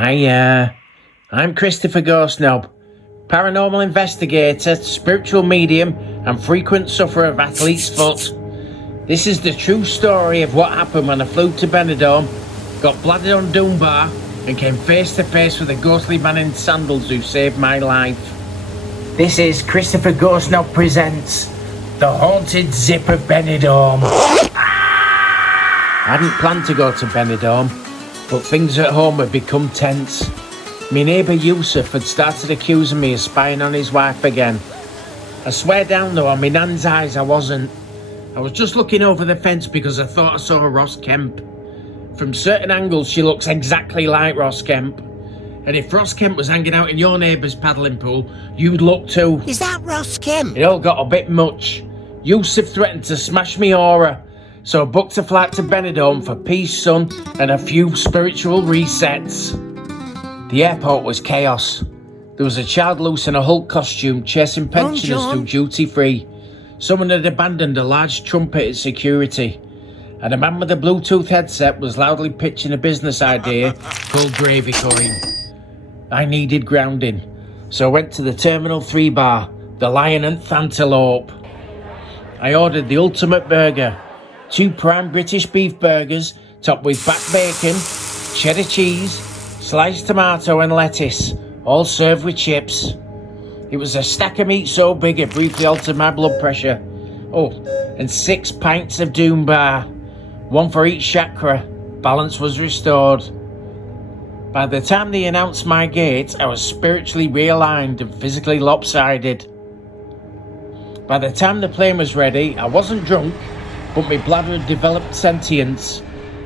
I'm Christopher Ghostknob, paranormal investigator, spiritual medium, and frequent sufferer of athlete's foot. This is the true story of what happened when I flew to Benidorm, got bladdered on Dunbar, and came face to face with a ghostly man in sandals who saved my life. This is Christopher Ghostknob presents The Haunted Zip of Benidorm. I hadn't planned to go to Benidorm, but things at home had become tense. My neighbour Yusuf had started accusing me of spying on his wife again. I swear down though, on my nan's eyes I wasn't. I was just looking over the fence because I thought I saw Ross Kemp. From certain angles she looks exactly like Ross Kemp. And if Ross Kemp was hanging out in your neighbour's paddling pool, you'd look too. Is that Ross Kemp? It all got a bit much. Yusuf threatened to smash me aura, so I booked a flight to Benidorm for peace, sun, and a few spiritual resets. The airport was chaos. There was a child loose in a Hulk costume chasing pensioners through duty free. Someone had abandoned a large trumpet at security. And a man with a Bluetooth headset was loudly pitching a business idea called gravy curry. I needed grounding, so I went to the Terminal 3 bar, the Lion and Antelope. I ordered the ultimate burger, 2 prime British beef burgers topped with back bacon, cheddar cheese, sliced tomato and lettuce, all served with chips. It was a stack of meat so big it briefly altered my blood pressure. Oh, and 6 pints of Dunbar, 1 for each chakra. Balance was restored. By the time they announced my gate, I was spiritually realigned and physically lopsided. By the time the plane was ready, I wasn't drunk, but my bladder had developed sentience.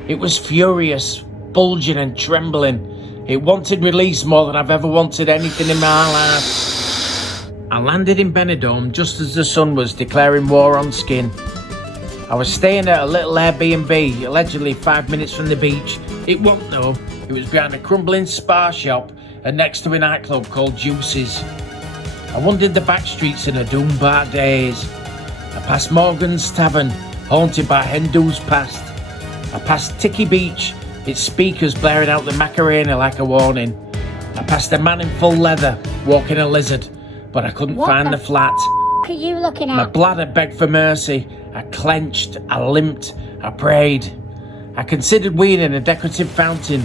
It was furious, bulging and trembling. It wanted release more than I've ever wanted anything in my life. I landed in Benidorm just as the sun was declaring war on skin. I was staying at a little Airbnb, allegedly 5 minutes from the beach. It wasn't though. It was behind a crumbling spa shop and next to a nightclub called Juices. I wandered the back streets in a Dunbar daze. I passed Morgan's Tavern, haunted by Hindu's past. I passed Tiki Beach, its speakers blaring out the Macarena like a warning. I passed a man in full leather, walking a lizard, but I couldn't find the flat. What are you looking at? My bladder begged for mercy. I clenched, I limped, I prayed. I considered weeding a decorative fountain,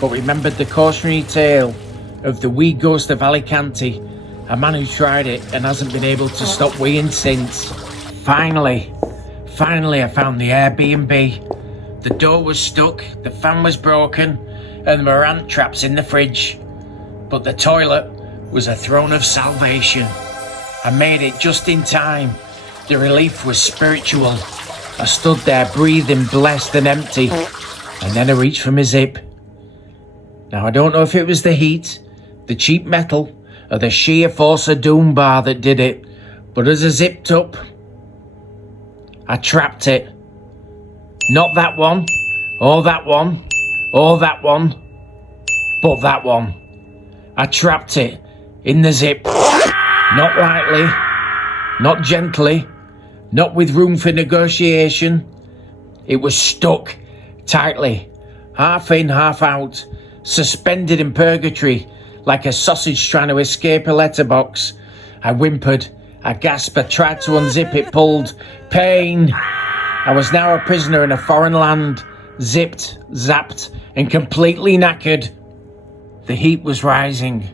but remembered the cautionary tale of the wee ghost of Alicante, a man who tried it and hasn't been able to stop weeing since. Finally, I found the Airbnb. The door was stuck, the fan was broken, and there were ant traps in the fridge. But the toilet was a throne of salvation. I made it just in time. The relief was spiritual. I stood there breathing, blessed and empty, and then I reached for my zip. Now I don't know if it was the heat, the cheap metal, or the sheer force of Dunbar that did it, but as I zipped up, I trapped it. Not that one, or that one, or that one, but that one. I trapped it in the zip. Not lightly, not gently, not with room for negotiation. It was stuck tightly, half in, half out, suspended in purgatory, like a sausage trying to escape a letterbox. I whimpered, I gasped, I tried to unzip it, pulled. Pain! I was now a prisoner in a foreign land, zipped, zapped, and completely knackered. The heat was rising.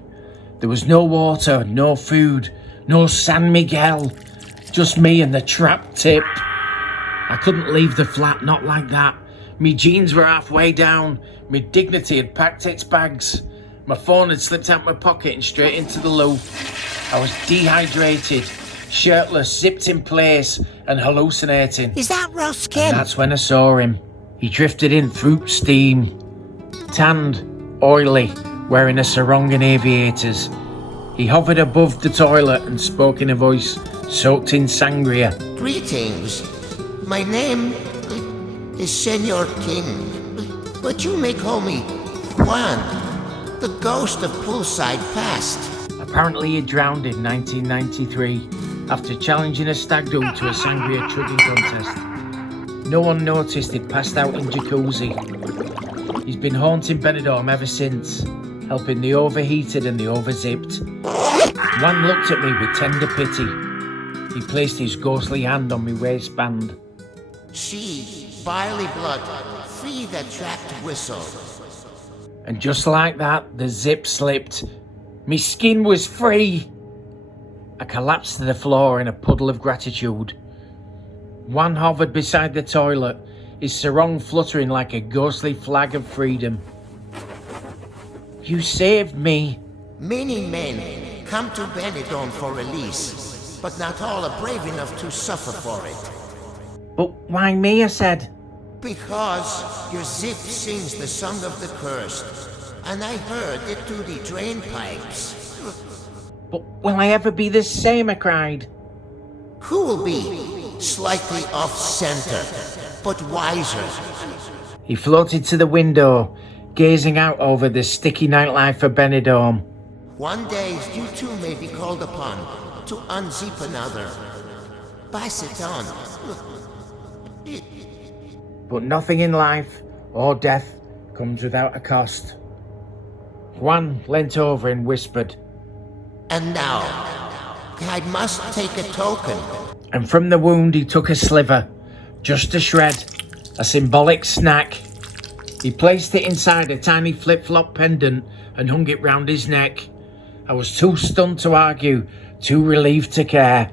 There was no water, no food, no San Miguel, just me and the trap tip. I couldn't leave the flat, not like that. Me jeans were halfway down, my dignity had packed its bags. My phone had slipped out my pocket and straight into the loo. I was dehydrated, shirtless, zipped in place, and hallucinating. Is that Ross Kemp? And that's when I saw him. He drifted in through steam, tanned, oily, wearing a sarong and aviators. He hovered above the toilet and spoke in a voice soaked in sangria. Greetings. My name is Senor King, but you may call me Juan, the ghost of Poolside Fast. Apparently he drowned in 1993 after challenging a stag do to a sangria chugging contest. No one noticed he'd passed out in jacuzzi. He's been haunting Benidorm ever since. helping the overheated and the overzipped. Juan looked at me with tender pity. He placed his ghostly hand on my waistband. See, barley blood, free the trapped whistle. And just like that, the zip slipped. My skin was free. I collapsed to the floor in a puddle of gratitude. Juan hovered beside the toilet, his sarong fluttering like a ghostly flag of freedom. You saved me. Many men come to Benidorm for release, but not all are brave enough to suffer for it. But why me, I said. Because your zip sings the song of the cursed, and I heard it through the drain pipes. But will I ever be the same, I cried. Who will be? Slightly off-center, but wiser. He floated to the window, gazing out over the sticky nightlife of Benidorm. One day you too may be called upon to unzip another. Pass it on. But nothing in life or death comes without a cost. Juan leant over and whispered. And now, I must take a token. And from the wound he took a sliver, just a shred, a symbolic snack. He placed it inside a tiny flip-flop pendant and hung it round his neck. I was too stunned to argue, too relieved to care.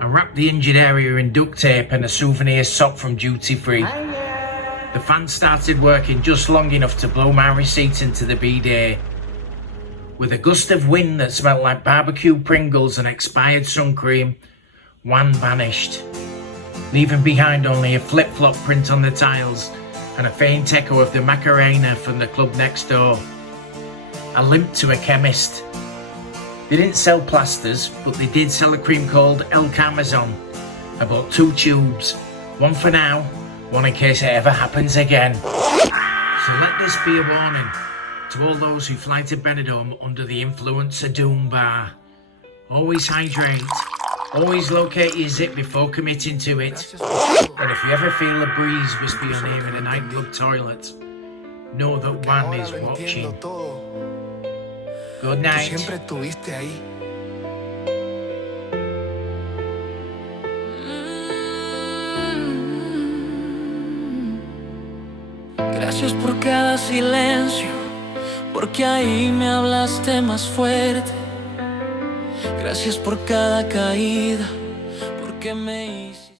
I wrapped the injured area in duct tape and a souvenir sock from duty free. The fan started working just long enough to blow my receipt into the bidet. With a gust of wind that smelled like barbecue Pringles and expired sun cream, Juan vanished, leaving behind only a flip-flop print on the tiles and a faint echo of the Macarena from the club next door. I limped to a chemist. They didn't sell plasters, but they did sell a cream called El Carmazon. I bought 2 tubes, one for now, one in case it ever happens again. So let this be a warning to all those who fly to Benidorm under the influence of Doom Bar. Always hydrate, always locate your zip before committing to it. And if you ever feel a breeze whisper your name in a nightclub toilet, know that Juan is watching. Good night. Siempre estuviste ahí. Gracias por cada silencio, porque ahí me hablaste más fuerte. Gracias por cada caída, porque me hiciste